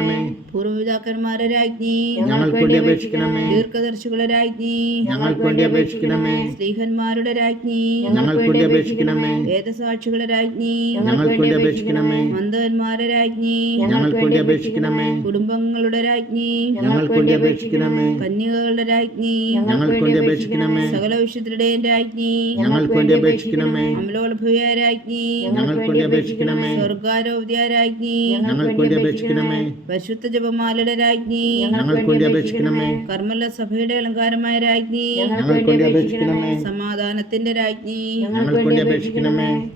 അപേക്ഷിക്കണമേ പൂർവപിതാക്കന്മാരുടെ രാജ്ഞി ഞങ്ങൾക്ക് വേണ്ടി അപേക്ഷിക്കണമേ ദീർഘദർശികളുടെ രാജ്ഞി ഞങ്ങൾക്ക് വേണ്ടി അപേക്ഷിക്കണമേ സ്ത്രീഹന്മാരുടെ രാജ്ഞി ഞങ്ങൾക്ക് വേണ്ടി അപേക്ഷിക്കണമേ വേദസാക്ഷികളുടെ രാജ്ഞി ഞങ്ങൾക്ക് വേണ്ടി അപേക്ഷിക്കണമേ മന്ദവന്മാരെ രാജ്ഞി ഞങ്ങൾക്ക് വേണ്ടി അപേക്ഷിക്കണമേ കുടുംബങ്ങളുടെ രാജ്ഞി ഞങ്ങൾക്ക് വേണ്ടി അപേക്ഷിക്കണമേ കന്യകകളുടെ രാജ്ഞി ഞങ്ങൾക്ക് വേണ്ടി അപേക്ഷിക്കണമേ സകല വിശുദ്ധരുടെയും രാജ്ഞി ഞങ്ങൾക്ക് വേണ്ടി അപേക്ഷിക്കണമേ അമലോത്ഭവ രാജ്ഞി ഞങ്ങൾക്ക് വേണ്ടി അപേക്ഷിക്കണമേ സ്വർഗാരോഗ്യ രാജ്ഞി ഞങ്ങൾക്ക് വേണ്ടി അപേക്ഷിക്കണമേ പരിശുദ്ധ ജപമാലയുടെ രാജ്ഞി. അപേക്ഷിക്കണമേ. കർമ്മല സഭയുടെ അലങ്കാരമായ രാജ്ഞി. അപേക്ഷിക്കണമേ. സമാധാനത്തിന്റെ രാജ്ഞി. അപേക്ഷിക്കണമേ.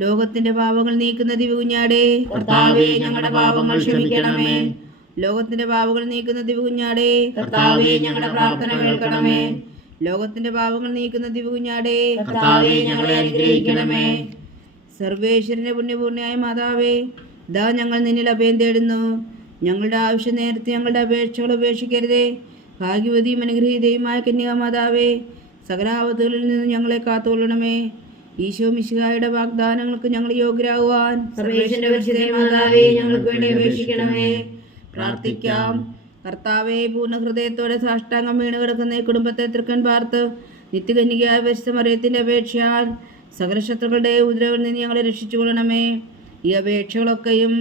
ലോകത്തിന്റെ പാപങ്ങൾ നീക്കുന്ന ദിവകുഞ്ഞാടേ കർത്താവേ ഞങ്ങളുടെ പാപങ്ങൾ ക്ഷമിക്കണമേ. ലോകത്തിന്റെ പാപങ്ങൾ നീക്കുന്ന ദിവകുഞ്ഞാടേ കർത്താവേ ഞങ്ങളുടെ പ്രാർത്ഥന കേൾക്കണമേ. ലോകത്തിന്റെ പാപങ്ങൾ നീക്കുന്ന ദിവകുഞ്ഞാടേ കർത്താവേ ഞങ്ങളെ അനുഗ്രഹിക്കണമേ. സർവേശ്വരന്റെ പുണ്യപൂർണയായ മാതാവേ ദാ ഞങ്ങൾ നിന്നിൽ അഭയം തേടുന്നു. ഞങ്ങളുടെ ആവശ്യം നേരത്തെ ഞങ്ങളുടെ അപേക്ഷകൾ ഉപേക്ഷിക്കരുതേ. ഭാഗ്യവതിയും അനുഗ്രഹീതയുമായ കന്യകമാതാവേ സകലാപത്തുകളിൽ നിന്ന് ഞങ്ങളെ കാത്തുകൊള്ളണമേ. ഈശോ മിശിഹായുടെ വാഗ്ദാനങ്ങൾക്ക് ഞങ്ങൾ യോഗ്യരാകുവാൻ മാതാവേ ഞങ്ങൾക്ക് വേണ്ടി അപേക്ഷിക്കണമേ. പ്രാർത്ഥിക്കാം. കർത്താവെ പൂർണ ഹൃദയത്തോടെ സാഷ്ടാംഗം വീണ് കിടക്കുന്ന ഈ കുടുംബത്തെ തൃക്കൻ പാർത്ത് നിത്യകന്യകയായ പരിശുദ്ധ മറിയത്തിന്റെ അപേക്ഷയാൽ സകല ശത്രുക്കളുടെ ഉദ്രവിൽ നിന്ന് ഞങ്ങളെ രക്ഷിച്ചുകൊള്ളണമേ. ഈ അപേക്ഷകളൊക്കെയും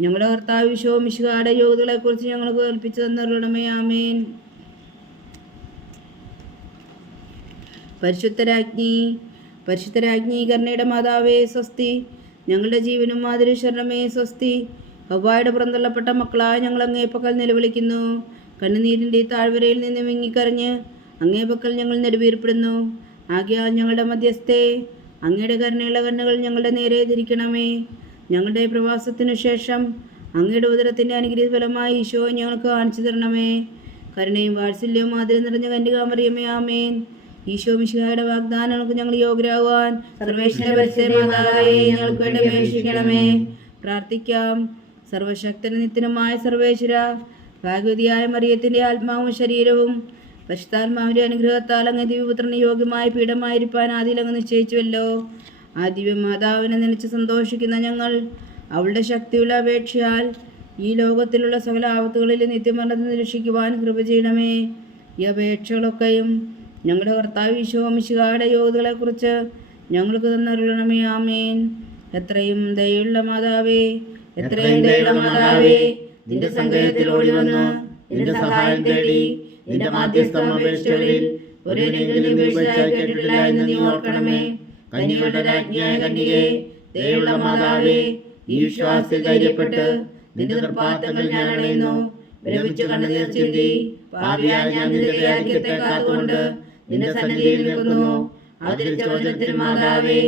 ഞങ്ങളുടെ കർത്താവ് വിശോ മിശുകാരുടെ യോഗ്യതകളെക്കുറിച്ച് ഞങ്ങൾക്ക് കൽപ്പിച്ചു തന്നറിയണമേ ആമേൻ. പരിശുദ്ധരാജ്ഞി പരിശുദ്ധരാജ്ഞി കർണയുടെ മാതാവേ സ്വസ്തി. ഞങ്ങളുടെ ജീവനും മാതിരി ശരണമേ സ്വസ്തി. ഹവായുടെ പുറന്തള്ളപ്പെട്ട മക്കളായ ഞങ്ങൾ അങ്ങേപ്പക്കൽ നിലവിളിക്കുന്നു. കണ്ണുനീരിന്റെ താഴ്വരയിൽ നിന്ന് വിങ്ങിക്കറിഞ്ഞ് അങ്ങേപ്പക്കൽ ഞങ്ങൾ നെടുവീർപ്പെടുന്നു. ആകയാൽ ഞങ്ങളുടെ മധ്യസ്ഥേ അങ്ങയുടെ കരുണയുള്ള കണ്ണുകൾ ഞങ്ങളുടെ നേരെ തിരിക്കണമേ. ഞങ്ങളുടെ പ്രവാസത്തിനു ശേഷം അങ്ങയുടെ ഉദരത്തിന്റെ അനുഗ്രഹ ഫലമായി ഈശോ ഞങ്ങൾക്ക് കാണിച്ചു തരണമേ. കരുണയും വാത്സല്യവും മാതിരി നിറഞ്ഞ കന്യകാമറിയമേ ആമേൻ. ഈശോ മിശിഹായുടെ വാഗ്ദാനങ്ങൾക്ക് ഞങ്ങൾ യോഗ്യരാകുവാൻ സർവേശ്വര ഞങ്ങൾക്ക് വേണ്ടി അപേക്ഷിക്കണമേ. പ്രാർത്ഥിക്കാം. സർവശക്തന നിത്യനുമായ സർവേശ്വര ഭാഗവതിയായ മറിയത്തിന്റെ ആത്മാവും ശരീരവും പരിശുദ്ധാത്മാവിന്റെ അനുഗ്രഹത്താൽ അങ്ങ് ദിവ്യപുത്രന് യോഗ്യമായ പീഠമായിരിക്കാൻ ആദ്യം അങ്ങ് നിശ്ചയിച്ചുവല്ലോ. ആ ദിവ്യമാതാവിനെ നനച്ച് സന്തോഷിക്കുന്ന ഞങ്ങൾ അവളുടെ ശക്തിയുള്ള അപേക്ഷയാൽ ഈ ലോകത്തിലുള്ള സകല ആപത്തുകളിൽ നിത്യമരണത്തിൽ രക്ഷിക്കുവാൻ കൃപ ചെയ്യണമേ. ഈ അപേക്ഷകളൊക്കെയും ഞങ്ങളുടെ കർത്താവ് വിശ്വാമിശികാരുടെ യോഗ്യതകളെക്കുറിച്ച് ഞങ്ങൾക്ക് തന്നറിയണമേ ആമേൻ. എത്രയും ദയുള്ള മാതാവേ എത്രയും ദയുള്ള മാതാവേ നിന്റെ സങ്കേതത്തിൽ ഓടി വന്ന്. നിന്റെ സഹായം തേടി. നിന്റെ മാധ്യസ്ഥം അപേക്ഷകളിൽ ഒരേ കേട്ടിട്ടില്ല എന്ന് നീ ഓർക്കണമേ. കന്യകളുടെ രാജ്ഞിയായ കന്യകെ ദയുള്ള മാതാവേ ഈ വിശ്വാസത്തിൽ ധൈര്യപ്പെട്ട് നിന്റെ നിർപ്പാത്തങ്ങൾ ഞാൻ അണയുന്നു. വിരമിച്ചു കണ്ണു ചിന്തി പാപിയായ ഞാൻ നിന്റെ ദയാധിക്യത്തെ കാത്തുകൊണ്ട് നിന്റെ സന്നിധിയിൽ നിൽക്കുന്നു. അതിൽ ചോദ്യത്തിൽ മാതാവേ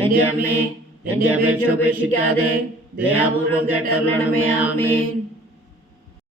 എന്റെ അമ്മേ എന്റെ അപേക്ഷ ഉപേക്ഷിക്കാതെ ദയാപൂർവം കേട്ടറിയണമേ ആമേൻ.